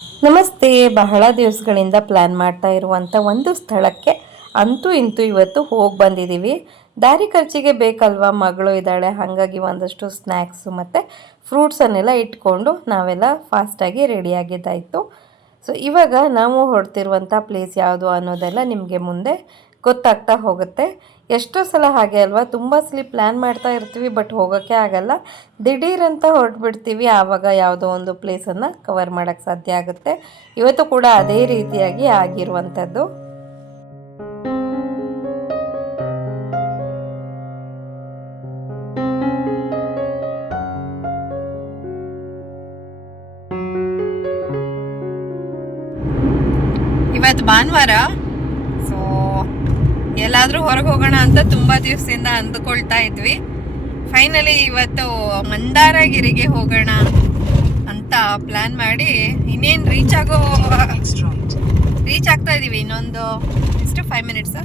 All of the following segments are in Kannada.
ನಮಸ್ತೆ. ಬಹಳ ದಿವಸಗಳಿಂದ ಪ್ಲ್ಯಾನ್ ಮಾಡ್ತಾ ಇರುವಂಥ ಒಂದು ಸ್ಥಳಕ್ಕೆ ಅಂತೂ ಇಂತೂ ಇವತ್ತು ಹೋಗಿ ಬಂದಿದ್ದೀವಿ ದಾರಿ ಖರ್ಚಿಗೆ ಬೇಕಲ್ವಾ? ಮಗಳು ಇದ್ದಾಳೆ. ಹಾಗಾಗಿ ಒಂದಷ್ಟು ಸ್ನ್ಯಾಕ್ಸು ಮತ್ತು ಫ್ರೂಟ್ಸನ್ನೆಲ್ಲ ಇಟ್ಕೊಂಡು ನಾವೆಲ್ಲ ಫಾಸ್ಟಾಗಿ ರೆಡಿಯಾಗಿದ್ದಾಯಿತು ಸೊ ಇವಾಗ ನಾವು ಹೊಡ್ತಿರುವಂಥ ಪ್ಲೇಸ್ ಯಾವುದು ಅನ್ನೋದೆಲ್ಲ ನಿಮಗೆ ಮುಂದೆ ಗೊತ್ತಾಗ್ತಾ ಹೋಗುತ್ತೆ. ಎಷ್ಟೋ ಸಲ ಹಾಗೆ ಅಲ್ವಾ? ತುಂಬ ಸಲ ಪ್ಲ್ಯಾನ್ ಮಾಡ್ತಾ ಇರ್ತೀವಿ ಬಟ್ ಹೋಗೋಕ್ಕೆ ಆಗಲ್ಲ. ದಿಢೀರಂತ ಹೊರಟ್ಬಿಡ್ತೀವಿ, ಆವಾಗ ಯಾವುದೋ ಒಂದು ಪ್ಲೇಸನ್ನು ಕವರ್ ಮಾಡೋಕ್ಕೆ ಸಾಧ್ಯ ಆಗುತ್ತೆ. ಇವತ್ತು ಕೂಡ ಅದೇ ರೀತಿಯಾಗಿ ಆಗಿರುವಂಥದ್ದು. ಇವತ್ತು ಭಾನುವಾರ ಎಲ್ಲಾದರೂ ಹೊರಗೆ ಹೋಗೋಣ ಅಂತ ತುಂಬ ದಿವಸದಿಂದ ಅಂದುಕೊಳ್ತಾ ಇದ್ವಿ. ಫೈನಲಿ ಇವತ್ತು ಮಂದಾರಗಿರಿಗೆ ಹೋಗೋಣ ಅಂತ ಪ್ಲ್ಯಾನ್ ಮಾಡಿ. ಇನ್ನೇನು ರೀಚ್ ಆಗೋ ರೀಚ್ ಆಗ್ತಾ ಇದೀವಿ. ಇನ್ನೊಂದು ಎಷ್ಟು ಫೈವ್ ಮಿನಿಟ್ಸ್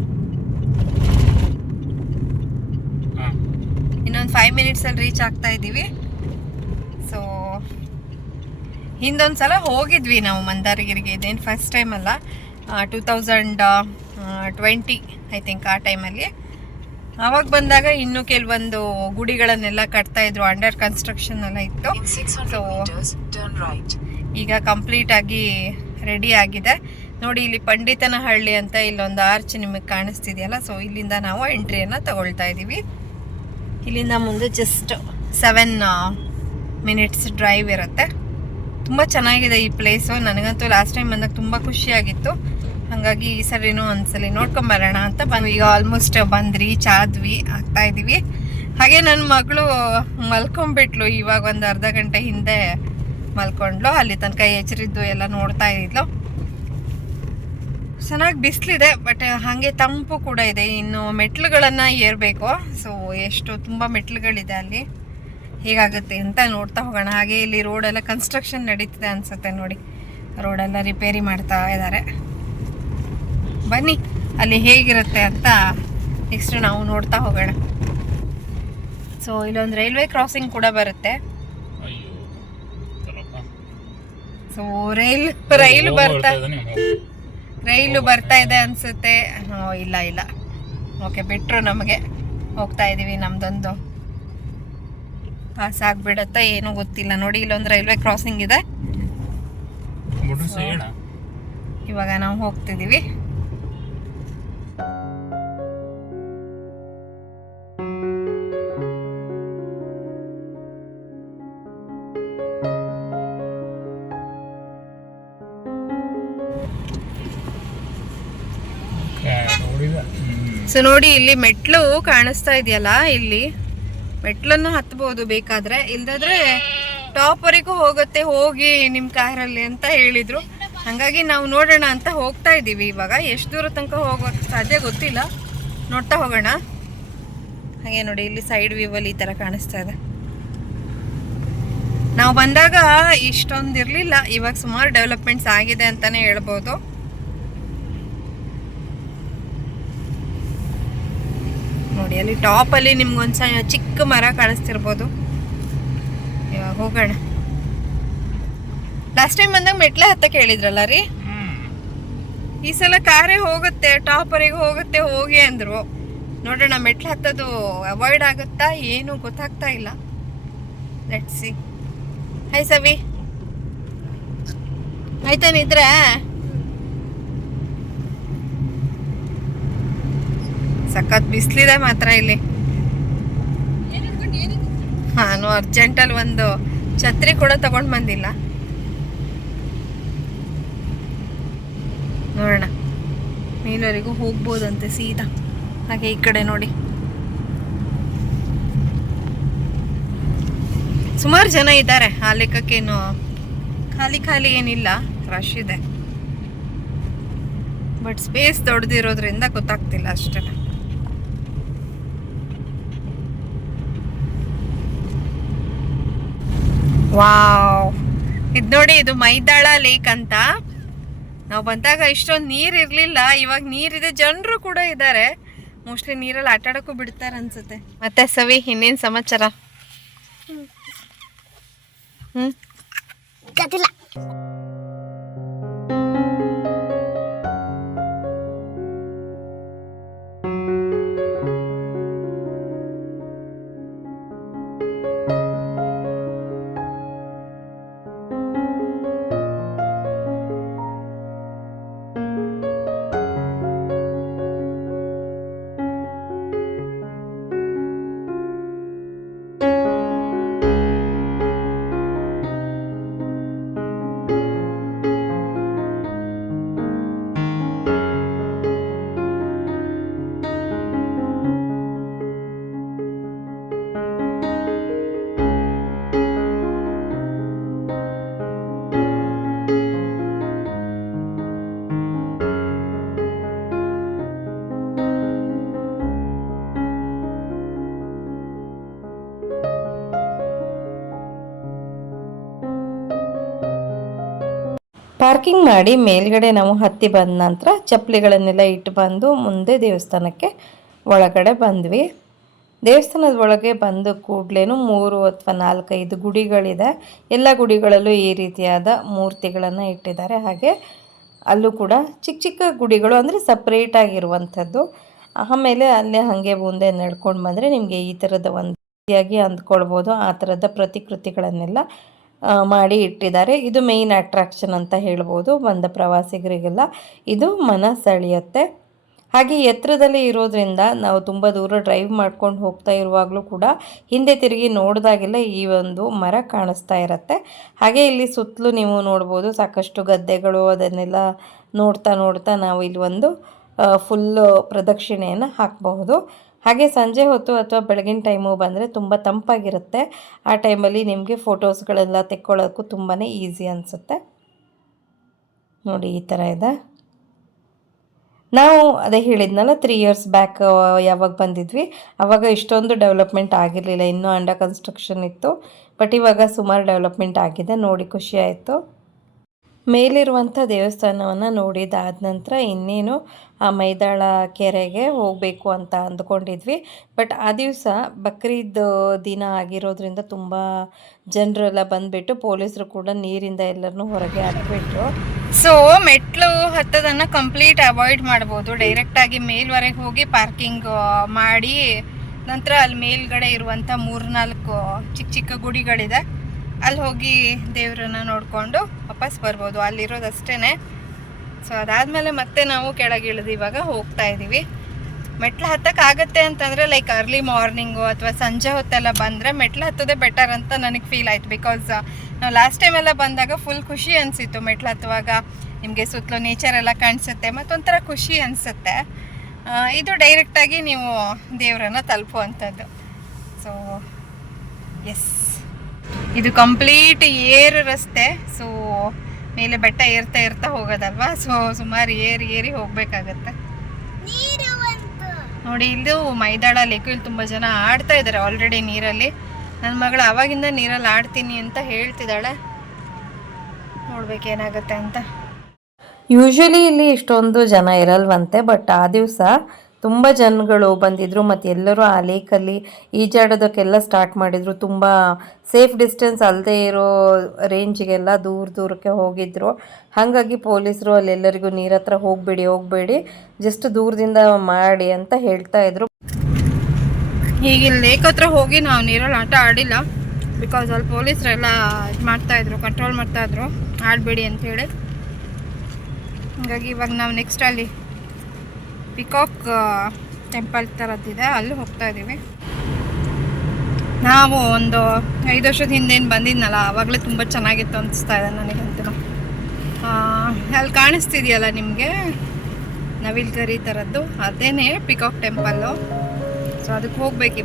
ಇನ್ನೊಂದು ಫೈವ್ ಮಿನಿಟ್ಸಲ್ಲಿ ರೀಚ್ ಆಗ್ತಾ ಇದ್ದೀವಿ ಸೊ ಹಿಂದೊಂದು ಸಲ ಹೋಗಿದ್ವಿ ನಾವು ಮಂದಾರಗಿರಿಗೆ. ಇದೇನು ಫಸ್ಟ್ ಟೈಮ್ ಅಲ್ಲ. Two thousand twenty I think ಆ ಟೈಮಲ್ಲಿ ಆವಾಗ ಬಂದಾಗ ಇನ್ನೂ ಕೆಲವೊಂದು ಗುಡಿಗಳನ್ನೆಲ್ಲ ಕಟ್ತಾ ಇದ್ರು ಅಂಡರ್ ಕನ್ಸ್ಟ್ರಕ್ಷನ್ ಎಲ್ಲ ಇತ್ತು. In 600 So- meters, ಈಗ ಕಂಪ್ಲೀಟ್ ಆಗಿ ರೆಡಿ ಆಗಿದೆ. ನೋಡಿ ಇಲ್ಲಿ ಪಂಡಿತನಹಳ್ಳಿ ಅಂತ ಇಲ್ಲೊಂದು ಆರ್ಚ್ ನಿಮಗೆ ಕಾಣಿಸ್ತಿದೆಯಲ್ಲ? ಸೊ ಇಲ್ಲಿಂದ ನಾವು ಎಂಟ್ರಿಯನ್ನು ತಗೊಳ್ತಾ ಇದ್ದೀವಿ ಇಲ್ಲಿಂದ ಮುಂದೆ ಜಸ್ಟ್ ಸೆವೆನ್ ಮಿನಿಟ್ಸ್ ಡ್ರೈವ್ ಇರುತ್ತೆ. ತುಂಬ ಚೆನ್ನಾಗಿದೆ ಈ ಪ್ಲೇಸು ನನಗಂತೂ ಲಾಸ್ಟ್ ಟೈಮ್ ಬಂದಾಗ ತುಂಬ ಖುಷಿಯಾಗಿತ್ತು. ಹಾಗಾಗಿ ಈ ಸರಿನೂ ಒಂದ್ಸಲಿ ನೋಡ್ಕೊಂಬರೋಣ ಅಂತ ಬಂದ್ವಿ ಈಗ ಆಲ್ಮೋಸ್ಟ್ ಬಂದು ರೀಚ್ ಆದ್ವಿ ಆಗ್ತಾ ಇದ್ದೀವಿ ಹಾಗೆ ನನ್ನ ಮಗಳು ಮಲ್ಕೊಂಡ್ಬಿಟ್ಲು ಇವಾಗ ಒಂದು ಅರ್ಧ ಗಂಟೆ ಹಿಂದೆ ಮಲ್ಕೊಂಡ್ಲು ಅಲ್ಲಿ ತನಕ ಎಚ್ಚರಿದ್ದು ಎಲ್ಲ ನೋಡ್ತಾ ಇದ್ಲು. ಚೆನ್ನಾಗಿ ಬಿಸಿಲಿದೆ, ಬಟ್ ಹಾಗೆ ತಂಪು ಕೂಡ ಇದೆ. ಇನ್ನು ಮೆಟ್ಲುಗಳನ್ನು ಏರಬೇಕು. ಸೊ ಎಷ್ಟು ತುಂಬ ಮೆಟ್ಲುಗಳಿದೆ ಅಲ್ಲಿ. ಹೀಗಾಗುತ್ತೆ ಅಂತ ನೋಡ್ತಾ ಹೋಗೋಣ. ಹಾಗೆ ಇಲ್ಲಿ ರೋಡೆಲ್ಲ ಕನ್ಸ್ಟ್ರಕ್ಷನ್ ನಡೀತಿದೆ ಅನ್ಸುತ್ತೆ ನೋಡಿ. ರೋಡೆಲ್ಲ ರಿಪೇರಿ ಮಾಡ್ತಾ ಇದ್ದಾರೆ. ಬನ್ನಿ ಅಲ್ಲಿ ಹೇಗಿರುತ್ತೆ ಅಂತ ನೆಕ್ಸ್ಟ್ ನಾವು ನೋಡ್ತಾ ಹೋಗೋಣ. ಸೊ ಇಲ್ಲೊಂದು ರೈಲ್ವೆ ಕ್ರಾಸಿಂಗ್ ಕೂಡ ಬರುತ್ತೆ. ಸೊ ರೈಲ್ ರೈಲು ಬರ್ತಾ ರೈಲು ಬರ್ತಾ ಇದೆ ಅನ್ಸುತ್ತೆ. ಇಲ್ಲ ಇಲ್ಲ. ಓಕೆ ಬಿಟ್ಟರು ನಮಗೆ ಹೋಗ್ತಾ ಇದ್ದೀವಿ ನಮ್ದೊಂದು. ಪಾಸ್ ಆಗ್ಬಿಡತ್ತಾ ಏನೂ ಗೊತ್ತಿಲ್ಲ. ನೋಡಿ ಇಲ್ಲೊಂದು ರೈಲ್ವೆ ಕ್ರಾಸಿಂಗ್ ಇದೆ. ಬಿಟ್ರು ಇವಾಗ ನಾವು ಹೋಗ್ತಿದ್ದೀವಿ ಸೊ ನೋಡಿ, ಇಲ್ಲಿ ಮೆಟ್ಲು ಕಾಣಿಸ್ತಾ ಇದೆಯಲ್ಲ, ಇಲ್ಲಿ. ಮೆಟ್ಲನ್ನು ಹತ್ಬೋದು ಬೇಕಾದ್ರೆ. ಇಲ್ದಾದ್ರೆ ಟಾಪ್ ವರೆಗೂ ಹೋಗುತ್ತೆ, ಹೋಗಿ ನಿಮ್ಮ ಕಾರಲ್ಲಿ ಅಂತ ಹೇಳಿದ್ರು. ಹಾಗಾಗಿ ನಾವು ನೋಡೋಣ ಅಂತ ಹೋಗ್ತಾ ಇದ್ದೀವಿ ಇವಾಗ. ಎಷ್ಟು ದೂರ ತನಕ ಹೋಗೋಕ್ಕೆ ಸಾಧ್ಯ ಗೊತ್ತಿಲ್ಲ. ನೋಡ್ತಾ ಹೋಗೋಣ. ಹಾಗೆ ನೋಡಿ, ಇಲ್ಲಿ ಸೈಡ್ ವ್ಯೂವಲ್ಲಿ ಈ ಥರ ಕಾಣಿಸ್ತಾ ಇದೆ. ನಾವು ಬಂದಾಗ ಇಷ್ಟೊಂದು ಇರಲಿಲ್ಲ. ಇವಾಗ ಸುಮಾರು ಡೆವಲಪ್ಮೆಂಟ್ಸ್ ಆಗಿದೆ ಅಂತಾನೆ ಹೇಳ್ಬೋದು ನೋಡಿ ಅಲ್ಲಿ ಟಾಪಲ್ಲಿ ನಿಮ್ಗೊಂದು ಚಿಕ್ಕ ಮರ ಕಾಣಿಸ್ತಿರ್ಬೋದು. ಇವಾಗ ಹೋಗೋಣ. ಲಾಸ್ಟ್ ಟೈಮ್ ಬಂದಾಗ ಮೆಟ್ಲೆ ಹತ್ತಕ್ಕೆ ಹೇಳಿದ್ರಲ್ಲ ರೀ? ಈ ಸಲ ಕಾರೇ ಹೋಗುತ್ತೆ ಟಾಪರಿಗೆ ಹೋಗುತ್ತೆ ಹೋಗಿ ಅಂದ್ರು. ನೋಡೋಣ ಮೆಟ್ಲು ಹತ್ತೋದು ಅವಾಯ್ಡ್ ಆಗುತ್ತಾ ಏನು ಗೊತ್ತಾಗ್ತಾ ಇಲ್ಲ. Let's see hi Savi. ಆಯ್ತಾ ನಿದ್ರೆ? ಸಖತ್ ಬಿಸಿಲಿದೆ ಮಾತ್ರ ಇಲ್ಲಿ. ನಾನು ಅರ್ಜೆಂಟಲ್ಲಿ ಒಂದು ಛತ್ರಿ ಕೂಡ ತಗೊಂಡ್ ಬಂದಿಲ್ಲ. ನೋಡೋಣ. ಮೇಲವರೆಗೂ ಹೋಗ್ಬೋದಂತೆ ಸೀದಾ. ಹಾಗೆ ಈ ಕಡೆ ನೋಡಿ. ಸುಮಾರು ಜನ ಇದ್ದಾರೆ. ಆ ಲೆಕ್ಕಕ್ಕೇನು ಖಾಲಿ ಖಾಲಿ ಏನಿಲ್ಲ. ರಶ್ ಇದೆ. ಬಟ್ ಸ್ಪೇಸ್ ದೊಡ್ಡದಿರೋದ್ರಿಂದ ಗೊತ್ತಾಗ್ತಿಲ್ಲ ಅಷ್ಟೇ. ವಾವ್. ಇದು ನೋಡಿ ಇದು ಮೈದಾಳ ಲೇಕ್ ಅಂತ. ನಾವು ಬಂದಾಗ ಇಷ್ಟೊಂದು ನೀರು ಇರಲಿಲ್ಲ ಇವಾಗ ನೀರಿದೆ ಜನರು ಕೂಡ ಇದ್ದಾರೆ ಮೋಸ್ಟ್ಲಿ ನೀರಲ್ಲಿ ಆಟ ಆಡೋಕ್ಕೂ ಬಿಡ್ತಾರೆ ಅನ್ಸುತ್ತೆ. ಮತ್ತೆ ಸವಿ ಇನ್ನೇನು ಸಮಾಚಾರ? ಹ್ಞೂ ಪಾರ್ಕಿಂಗ್ ಮಾಡಿ ಮೇಲ್ಗಡೆ ನಾವು ಹತ್ತಿ ಬಂದ ನಂತರ ಚಪ್ಪಲಿಗಳನ್ನೆಲ್ಲ ಇಟ್ಟು ಬಂದು ಮುಂದೆ ದೇವಸ್ಥಾನಕ್ಕೆ ಒಳಗಡೆ ಬಂದ್ವಿ. ದೇವಸ್ಥಾನದ ಒಳಗೆ ಬಂದ ಕೂಡಲೇ ಮೂರು ಅಥವಾ ನಾಲ್ಕೈದು ಗುಡಿಗಳಿದೆ. ಎಲ್ಲ ಗುಡಿಗಳಲ್ಲೂ ಈ ರೀತಿಯಾದ ಮೂರ್ತಿಗಳನ್ನು ಇಟ್ಟಿದ್ದಾರೆ. ಹಾಗೆ ಅಲ್ಲೂ ಕೂಡ ಚಿಕ್ಕ ಚಿಕ್ಕ ಗುಡಿಗಳು ಅಂದರೆ ಸಪ್ರೇಟ್ ಆಗಿರುವಂಥದ್ದು. ಆಮೇಲೆ ಅಲ್ಲೇ ಹಾಗೆ ಮುಂದೆ ನಡ್ಕೊಂಡು ಬಂದರೆ ನಿಮಗೆ ಈ ಥರದ ಒಂದು ರೀತಿಯಾಗಿ ಅಂದ್ಕೊಳ್ಬೋದು. ಆ ಥರದ ಪ್ರತಿಕೃತಿಗಳನ್ನೆಲ್ಲ ಮಾಡಿ ಇಟ್ಟಿದ್ದಾರೆ. ಇದು ಮೇಯ್ನ್ ಅಟ್ರಾಕ್ಷನ್ ಅಂತ ಹೇಳ್ಬೋದು ಬಂದ ಪ್ರವಾಸಿಗರಿಗೆಲ್ಲ. ಇದು ಮನ ಸೆಳೆಯುತ್ತೆ ಹಾಗೆ ಎತ್ತರದಲ್ಲಿ ಇರೋದ್ರಿಂದ ನಾವು ತುಂಬ ದೂರ ಡ್ರೈವ್ ಮಾಡ್ಕೊಂಡು ಹೋಗ್ತಾ ಇರುವಾಗಲೂ ಕೂಡ ಹಿಂದೆ ತಿರುಗಿ ನೋಡಿದಾಗೆಲ್ಲ ಈ ಒಂದು ಮರ ಕಾಣಿಸ್ತಾ ಇರುತ್ತೆ. ಹಾಗೆ ಇಲ್ಲಿ ಸುತ್ತಲೂ ನೀವು ನೋಡ್ಬೋದು ಸಾಕಷ್ಟು ಗದ್ದೆಗಳು ಅದನ್ನೆಲ್ಲ ನೋಡ್ತಾ ನೋಡ್ತಾ ನಾವು ಇಲ್ಲಿ ಒಂದು ಫುಲ್ಲು ಪ್ರದಕ್ಷಿಣೆಯನ್ನು ಹಾಕಬಹುದು. ಹಾಗೆ ಸಂಜೆ ಹೊತ್ತು ಅಥವಾ ಬೆಳಗಿನ ಟೈಮು ಬಂದರೆ ತುಂಬ ತಂಪಾಗಿರುತ್ತೆ. ಆ ಟೈಮಲ್ಲಿ ನಿಮಗೆ ಫೋಟೋಸ್ಗಳೆಲ್ಲ ತೆಕ್ಕೊಳ್ಳೋಕ್ಕೂ ತುಂಬಾ ಈಸಿ ಅನಿಸುತ್ತೆ. ನೋಡಿ, ಈ ಥರ ಇದೆ. ನಾವು ಅದೇ ಹೇಳಿದ್ನಲ್ಲ ತ್ರೀ ಇಯರ್ಸ್ ಬ್ಯಾಕ್ ಯಾವಾಗ ಬಂದಿದ್ವಿ. ಆವಾಗ ಇಷ್ಟೊಂದು ಡೆವಲಪ್ಮೆಂಟ್ ಆಗಿರಲಿಲ್ಲ. ಇನ್ನೂ ಅಂಡರ್ ಕನ್ಸ್ಟ್ರಕ್ಷನ್ ಇತ್ತು. ಬಟ್ ಇವಾಗ ಸುಮಾರು ಡೆವಲಪ್ಮೆಂಟ್ ಆಗಿದೆ. ನೋಡಿ, ಖುಷಿ ಆಯಿತು. ಮೇಲಿರುವಂಥ ದೇವಸ್ಥಾನವನ್ನು ನೋಡಿದಾದ ನಂತರ ಇನ್ನೇನು ಆ ಮೈದಾಳ ಕೆರೆಗೆ ಹೋಗಬೇಕು ಅಂತ ಅಂದ್ಕೊಂಡಿದ್ವಿ. ಬಟ್ ಆ ದಿವಸ ಬಕ್ರೀದ್ ದಿನ ಆಗಿರೋದ್ರಿಂದ ತುಂಬ ಜನರೆಲ್ಲ ಬಂದುಬಿಟ್ಟು ಪೊಲೀಸರು ಕೂಡ ನೀರಿಂದ ಎಲ್ಲರನ್ನೂ ಹೊರಗೆ ಹಾಕಿಬಿಟ್ರು. ಸೊ ಮೆಟ್ಲು ಹತ್ತೋದನ್ನು ಕಂಪ್ಲೀಟ್ ಅವಾಯ್ಡ್ ಮಾಡ್ಬೋದು. ಡೈರೆಕ್ಟಾಗಿ ಮೇಲ್ವರೆಗೆ ಹೋಗಿ ಪಾರ್ಕಿಂಗ್ ಮಾಡಿ ನಂತರ ಅಲ್ಲಿ ಮೇಲ್ಗಡೆ ಇರುವಂಥ ಮೂರ್ನಾಲ್ಕು ಚಿಕ್ಕ ಚಿಕ್ಕ ಗುಡಿಗಳಿದೆ. ಅಲ್ಲಿ ಹೋಗಿ ದೇವ್ರನ್ನ ನೋಡಿಕೊಂಡು ವಾಪಸ್ ಬರ್ಬೋದು. ಅಲ್ಲಿರೋದು ಅಷ್ಟೇ ಸೊ ಅದಾದಮೇಲೆ ಮತ್ತೆ ನಾವು ಕೆಳಗೆ ಇಳಿದು ಇವಾಗ ಹೋಗ್ತಾ ಇದ್ದೀವಿ ಮೆಟ್ಲು ಹತ್ತಕ್ಕಾಗತ್ತೆ ಅಂತಂದರೆ ಲೈಕ್ ಅರ್ಲಿ ಮಾರ್ನಿಂಗು ಅಥವಾ ಸಂಜೆ ಹೊತ್ತೆಲ್ಲ ಬಂದರೆ ಮೆಟ್ಲು ಹತ್ತೋದೇ ಬೆಟರ್ ಅಂತ ನನಗೆ ಫೀಲ್ ಆಯ್ತು. ಬಿಕಾಸ್ ನಾವು ಲಾಸ್ಟ್ ಟೈಮೆಲ್ಲ ಬಂದಾಗ ಫುಲ್ ಖುಷಿ ಅನಿಸಿತ್ತು ಮೆಟ್ಲು ಹತ್ತುವಾಗ. ನಿಮಗೆ ಸುತ್ತಲೂ ನೇಚರ್ ಎಲ್ಲ ಕಾಣಿಸುತ್ತೆ, ಮತ್ತೊಂಥರ ಖುಷಿ ಅನಿಸುತ್ತೆ. ಇದು ಡೈರೆಕ್ಟಾಗಿ ನೀವು ದೇವರನ್ನು ತಲುಪುವಂಥದ್ದು. ಸೊ ಎಸ್ ಇದು ಕಂಪ್ಲೀಟ್ ಏರ್ ರಸ್ತೆ. ಸೊ ಮೇಲೆ ಬೆಟ್ಟ ಏರ್ತಾ ಇರ್ತಾ ಹೋಗೋದಲ್ವಾ? ಸೊ ಸುಮಾರು ಏರಿ ಏರಿ ಹೋಗ್ಬೇಕಾಗತ್ತೆ. ನೋಡಿ ಇಲ್ಲಿ ಮೈದಾಳ ಲೇಕು ಇಲ್ಲಿ ತುಂಬ ಜನ ಆಡ್ತಾ ಇದ್ದಾರೆ ಆಲ್ರೆಡಿ ನೀರಲ್ಲಿ. ನನ್ನ ಮಗಳು ಅವಾಗಿಂದ ನೀರಲ್ಲಿ ಆಡ್ತೀನಿ ಅಂತ ಹೇಳ್ತಿದ್ದಾಳೆ. ನೋಡ್ಬೇಕೇನಾಗತ್ತೆ ಅಂತ. ಯೂಶ್ವಲಿ ಇಲ್ಲಿ ಇಷ್ಟೊಂದು ಜನ ಇರಲ್ವಂತೆ ಬಟ್ ಆ ದಿವಸ ತುಂಬ ಜನಗಳು ಬಂದಿದ್ರು ಮತ್ತು ಎಲ್ಲರೂ ಆ ಲೇಕಲ್ಲಿ ಈಜಾಡೋದಕ್ಕೆಲ್ಲ ಸ್ಟಾರ್ಟ್ ಮಾಡಿದರು. ತುಂಬ ಸೇಫ್ ಡಿಸ್ಟೆನ್ಸ್ ಅಲ್ಲದೆ ಇರೋ ರೇಂಜಿಗೆಲ್ಲ ದೂರ ದೂರಕ್ಕೆ ಹೋಗಿದ್ರು. ಹಾಗಾಗಿ ಪೊಲೀಸರು ಅಲ್ಲೆಲ್ಲರಿಗೂ ನೀರ ಹತ್ರ ಹೋಗಬೇಡಿ ಹೋಗಬೇಡಿ ಜಸ್ಟ್ ದೂರದಿಂದ ಮಾಡಿ ಅಂತ ಹೇಳ್ತಾ ಇದ್ರು. ಈಗ ಲೇಕ್ ಹತ್ರ ಹೋಗಿ ನಾವು ನೀರಲ್ಲಿ ಆಟ ಆಡಿಲ್ಲ. ಬಿಕಾಸ್ ಅಲ್ಲಿ ಪೊಲೀಸರೆಲ್ಲ ಇದು ಮಾಡ್ತಾ ಇದ್ರು ಕಂಟ್ರೋಲ್ ಮಾಡ್ತಾ ಇದ್ರು. ಆಡಬೇಡಿ ಅಂತೇಳಿ ಹಾಗಾಗಿ ಇವಾಗ ನಾವು ನೆಕ್ಸ್ಟ್ ಅಲ್ಲಿ ಪಿಕಾಕ್ ಟೆಂಪಲ್ ಥರದ್ದಿದೆ ಅಲ್ಲಿ ಹೋಗ್ತಾ ಇದ್ದೀವಿ. ನಾವು ಒಂದು ಐದು ವರ್ಷದ ಹಿಂದೇನು ಬಂದಿದ್ನಲ್ಲ ಆವಾಗಲೇ ತುಂಬ ಚೆನ್ನಾಗಿತ್ತು ಅನಿಸ್ತಾ ಇದೆ ನನಗಂತೂ. ಅಲ್ಲಿ ಕಾಣಿಸ್ತಿದೆಯಲ್ಲ ನಿಮಗೆ? ನವಿಲ್ಗರಿ ಥರದ್ದು ಅದೇನೇ ಪಿಕಾಕ್ ಟೆಂಪಲ್ಲು ಸೊ ಅದಕ್ಕೆ ಹೋಗ್ಬೇಕು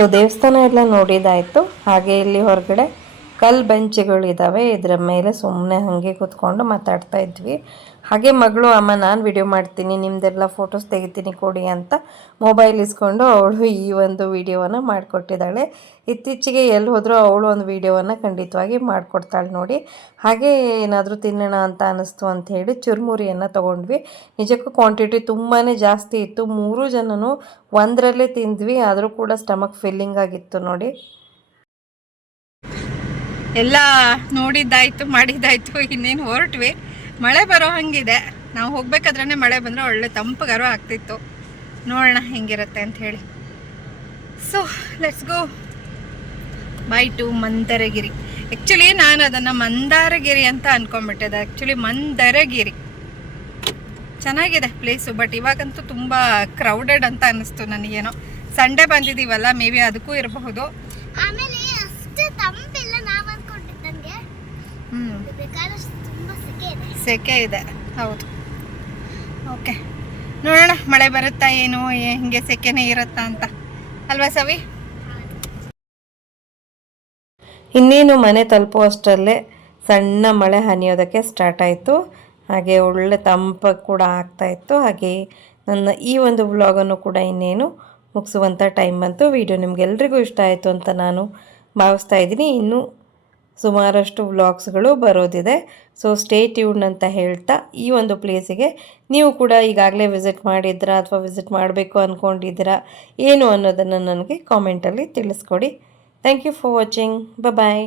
ಸೊ ದೇವಸ್ಥಾನ ಎಲ್ಲ ನೋಡಿದಾಯಿತು. ಹಾಗೆ ಇಲ್ಲಿ ಹೊರಗಡೆ ಕಲ್ಲು ಬೆಂಚುಗಳಿದ್ದಾವೆ ಇದರ ಮೇಲೆ ಸುಮ್ಮನೆ ಹಾಗೆ ಕೂತ್ಕೊಂಡು ಮಾತಾಡ್ತಾ ಇದ್ವಿ. ಹಾಗೆ ಮಗಳು, ಅಮ್ಮ, ನಾನು ವಿಡಿಯೋ ಮಾಡ್ತೀನಿ. ನಿಮ್ಮದೆಲ್ಲ ಫೋಟೋಸ್ ತೆಗಿತೀನಿ, ಕೊಡಿ ಅಂತ ಮೊಬೈಲ್ ಇಸ್ಕೊಂಡು ಅವಳು ಈ ಒಂದು ವಿಡಿಯೋವನ್ನು ಮಾಡಿಕೊಟ್ಟಿದ್ದಾಳೆ. ಇತ್ತೀಚೆಗೆ ಎಲ್ಲಿ ಹೋದರೂ ಅವಳು ಒಂದು ವಿಡಿಯೋವನ್ನು ಖಂಡಿತವಾಗಿ ಮಾಡಿಕೊಡ್ತಾಳೆ ನೋಡಿ. ಹಾಗೆ ಏನಾದರೂ ತಿನ್ನೋಣ ಅಂತ ಅನ್ನಿಸ್ತು ಅಂತ ಹೇಳಿ ಚುರುಮುರಿಯನ್ನು ತೊಗೊಂಡ್ವಿ. ನಿಜಕ್ಕೂ ಕ್ವಾಂಟಿಟಿ ತುಂಬಾ ಜಾಸ್ತಿ ಇತ್ತು. ಮೂರು ಜನನೂ ಒಂದರಲ್ಲೇ ತಿಂದ್ವಿ. ಆದರೂ ಕೂಡ ಸ್ಟಮಕ್ ಫಿಲ್ಲಿಂಗ್ ಆಗಿತ್ತು ನೋಡಿ. ಎಲ್ಲ ನೋಡಿದ್ದಾಯ್ತು, ಮಾಡಿದ್ದಾಯ್ತು, ಇನ್ನೇನು ಹೊರಟ್ವಿ. ಮಳೆ ಬರೋ ಹಂಗಿದೆ. ನಾವು ಹೋಗ್ಬೇಕಾದ್ರೆ ಮಳೆ ಬಂದರೆ ಒಳ್ಳೆ ತಂಪುಗಾರು ಆಗ್ತಿತ್ತು. ನೋಡೋಣ ಹೆಂಗಿರುತ್ತೆ ಅಂತ ಹೇಳಿ. So let's go by to Mandaragiri. Actually ನಾನು ಅದನ್ನು ಮಂದಾರಗಿರಿ ಅಂತ ಅನ್ಕೊಂಡ್ಬಿಟ್ಟಿದ್ದೆ ಆ್ಯಕ್ಚುಲಿ ಮಂದರಗಿರಿ. ಚೆನ್ನಾಗಿದೆ ಪ್ಲೇಸು ಬಟ್ ಇವಾಗಂತೂ ತುಂಬ ಕ್ರೌಡೆಡ್ ಅಂತ ಅನ್ನಿಸ್ತು ನನಗೇನೋ. ಸಂಡೇ ಬಂದಿದ್ದೀವಲ್ಲ ಮೇ ಬಿ ಅದಕ್ಕೂ ಇರಬಹುದು. ಆಮೇಲೆ ಅಷ್ಟು ತಂಪಿಲ್ಲ ನಾವ್ ಅನ್ಕೊಂಡಿದ್ದಂಗೆ ಹ್ಞೂ ಬೇಕಾದಷ್ಟು ತುಂಬಾ ಸೆಕೆ ಇದೆ. ಹೌದು. ಓಕೆ ನೋಡೋಣ, ಮಳೆ ಬರುತ್ತಾ ಏನು ಹಿಂಗೆ ಸೆಕೆನೇ ಇರುತ್ತಾ ಅಂತ. ಅಲ್ವಾ ಸವಿ? ಇನ್ನೇನು ಮನೆ ತಲುಪುವಷ್ಟರಲ್ಲೇ ಸಣ್ಣ ಮಳೆ ಹನಿಯೋದಕ್ಕೆ ಸ್ಟಾರ್ಟ್ ಆಯಿತು. ಹಾಗೆ ಒಳ್ಳೆ ತಂಪ ಕೂಡ ಆಗ್ತಾಯಿತ್ತು ಹಾಗೆ ನನ್ನ ಈ ಒಂದು ವ್ಲಾಗನ್ನು ಕೂಡ ಇನ್ನೇನು ಮುಗಿಸುವಂಥ ಟೈಮ್ ಬಂತು. ವಿಡಿಯೋ ನಿಮಗೆಲ್ರಿಗೂ ಇಷ್ಟ ಆಯಿತು ಅಂತ ನಾನು ಭಾವಿಸ್ತಾ ಇದ್ದೀನಿ. ಇನ್ನೂ ಸುಮಾರಷ್ಟು ವ್ಲಾಗ್ಸ್ಗಳು ಬರೋದಿದೆ. ಸೊ ಸ್ಟೇ ಟ್ಯೂನ್ ಅಂತ ಹೇಳ್ತಾ ಈ ಒಂದು ಪ್ಲೇಸಿಗೆ. ನೀವು ಕೂಡ ಈಗಾಗಲೇ ವಿಸಿಟ್ ಮಾಡಿದ್ದೀರಾ ಅಥವಾ ವಿಸಿಟ್ ಮಾಡಬೇಕು ಅಂದ್ಕೊಂಡಿದ್ದೀರಾ ಏನು ಅನ್ನೋದನ್ನು ನನಗೆ ಕಾಮೆಂಟಲ್ಲಿ ತಿಳಿಸ್ಕೊಡಿ. Thank you for watching bye